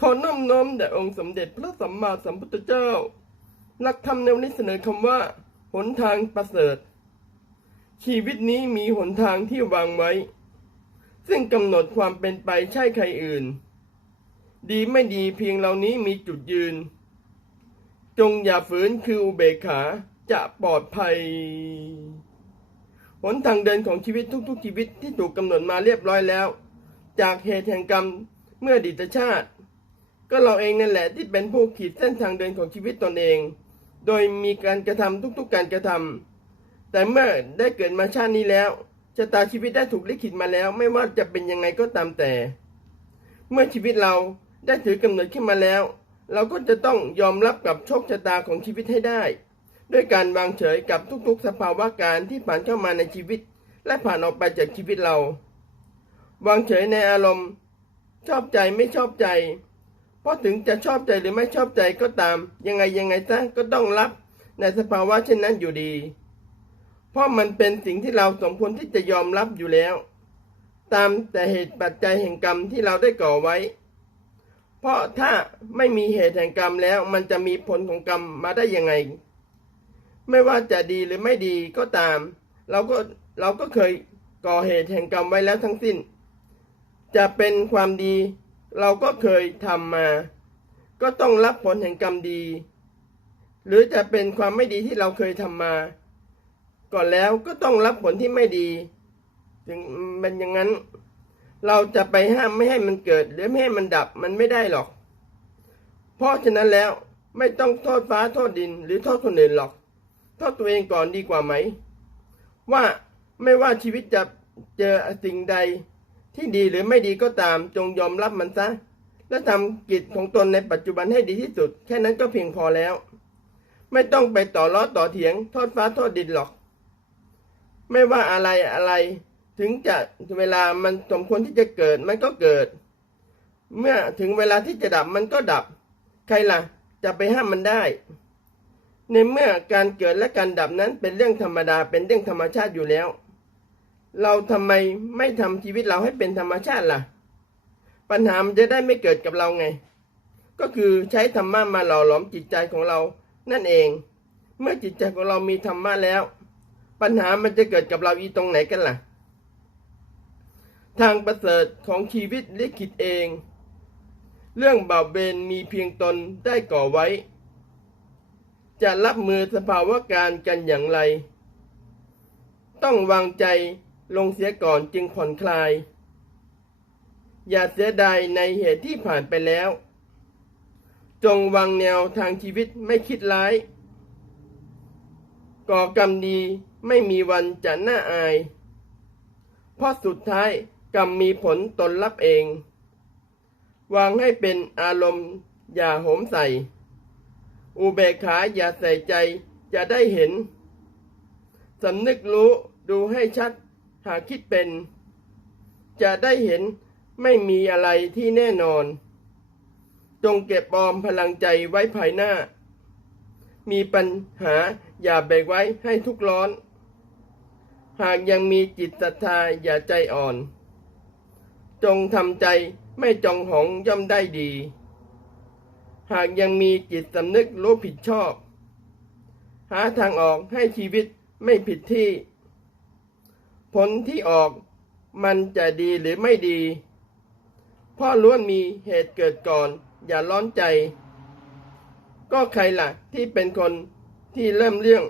ขอน้อมน้อมแด่องค์สมเด็จพระสัมมาสัมพุทธเจ้า หลักธรรมในวนี้เสนอคำว่า หนทางประเสริฐ ชีวิตนี้มีหนทางที่วางไว้ ซึ่งกำหนดความเป็นไปใช่ใครอื่น ดีไม่ดีเพียงเหล่านี้มีจุดยืน จงอย่าฝืนคืออุเบกขาจะปลอดภัย หนทางเดินของชีวิตทุกๆชีวิตที่ถูกกำหนดมาเรียบร้อยแล้ว จากเหตุแห่งกรรมเมื่ออดีตชาติ ก็เราเองนั่นแหละที่เป็นผู้ขีดเส้นทางเดินของชีวิตตนเอง โดยมีการกระทำทุกๆการกระทำแต่เมื่อได้เกิดมาชาตินี้แล้วชะตาชีวิตได้ถูกลิขิตมาแล้ว ไม่ว่าจะเป็นยังไงก็ตามแต่ เมื่อชีวิตเราได้ถือกำเนิดขึ้นมาแล้ว เราก็จะต้องยอมรับกับโชคชะตาของชีวิตให้ได้ ด้วยการวางเฉยกับทุกๆ สภาวะการที่ผ่านเข้ามาในชีวิต และผ่านออกไปจากชีวิตเรา วางเฉยในอารมณ์ ชอบใจไม่ชอบใจ เพราะถึงจะชอบใจหรือไม่ชอบใจก็ตาม ยังไงยังไงซะก็ต้องรับในสภาวะเช่นนั้นอยู่ดี เพราะมันเป็นสิ่งที่เราสมควรที่จะยอมรับอยู่แล้ว ตามแต่เหตุปัจจัยแห่งกรรมที่เราได้ก่อไว้ เพราะถ้าไม่มีเหตุแห่งกรรมแล้ว มันจะมีผลของกรรมมาได้ยังไง ไม่ว่าจะดีหรือไม่ดีก็ตาม เราก็เราก็เคยก่อเหตุแห่งกรรมไว้แล้วทั้งสิ้น จะเป็นความดี เราก็เคยทำมา ก็ต้องรับผลแห่งกรรมดี หรือจะเป็นความไม่ดีที่เราเคยทำมา ก่อนแล้วก็ต้องรับผลที่ไม่ดี ถึงมันอย่างนั้น เราจะไปห้ามไม่ให้มันเกิด หรือไม่ให้มันดับมันไม่ได้หรอก เพราะฉะนั้นแล้วไม่ต้องโทษฟ้าโทษดิน หรือโทษคนอื่นหรอกโทษตัวเองก่อนดีกว่าไหม ว่าไม่ว่าชีวิตจะเจอสิ่งใด ที่ดีหรือไม่ดีก็ตามจงยอมรับมันซะ และทำกิจของตนในปัจจุบันให้ดีที่สุด แค่นั้นก็เพียงพอแล้ว ไม่ต้องไปต่อล้อต่อเถียงโทษฟ้าโทษดินหรอก ไม่ว่าอะไรอะไร ถึงจะเวลามันสมควรที่จะเกิดมันก็เกิด เมื่อถึงเวลาที่จะดับมันก็ดับ ใครล่ะ จะไปห้ามมันได้ ในเมื่อการเกิดและการดับนั้นเป็นเรื่องธรรมดาเป็นเรื่องธรรมชาติอยู่แล้ว เราทำไมไม่ทำชีวิตเราให้เป็นธรรมชาติล่ะ ปัญหามันจะได้ไม่เกิดกับเราไง ก็คือใช้ธรรมะมาหล่อหลอมจิตใจของเรานั่นเอง เมื่อจิตใจของเรามีธรรมะแล้ว ปัญหามันจะเกิดกับเราอีตรงไหนกันล่ะ ทางประเสริฐของชีวิตลิขิตเอง เรื่องบาปเวรมีเพียงตนได้ก่อไว้ จะรับมือสภาวะการกันอย่างไร ต้องวางใจ ลงเสียก่อนจึงผ่อนคลาย อย่าเสียดายในเหตุที่ผ่านไปแล้ว จงวางแนวทางชีวิตไม่คิดร้าย ก่อกรรมดีไม่มีวันจะน่าอาย เพราะสุดท้ายกรรมมีผลตนรับเอง วางให้เป็นอารมณ์อย่าโหมใส่ อุเบกขาอย่าใส่ใจจะได้เห็น สำนึกรู้ดูให้ชัด หากคิดเป็น จะได้เห็นไม่มีอะไรที่แน่นอน จงเก็บปอมพลังใจไว้ภายหน้า มีปัญหาอย่าแบกไว้ให้ทุกข์ร้อน หากยังมีจิตศรัทธาอย่าใจอ่อน จงทำใจไม่จองหองย่อมได้ดี หากยังมีจิตสำนึกรู้ผิดชอบ หาทางออกให้ชีวิตไม่ผิดที่ ผลที่ออกมันจะดีหรือไม่ดี เพราะล้วนมีเหตุเกิดก่อน อย่าร้อนใจ ก็ใครล่ะที่เป็นคนที่เริ่มเรื่อง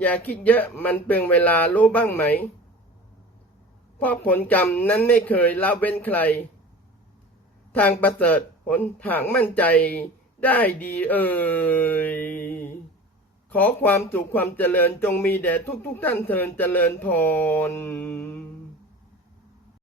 อย่าคิดเยอะมันเปลืองเวลารู้บ้างไหม เพราะผลกรรมนั้นไม่เคยละเว้นใคร ทางประเสริฐผลทางมั่นใจได้ดีเอ่ย ขอความสุขความเจริญจงมีแด่ทุกทุกๆท่านเทินเจริญพร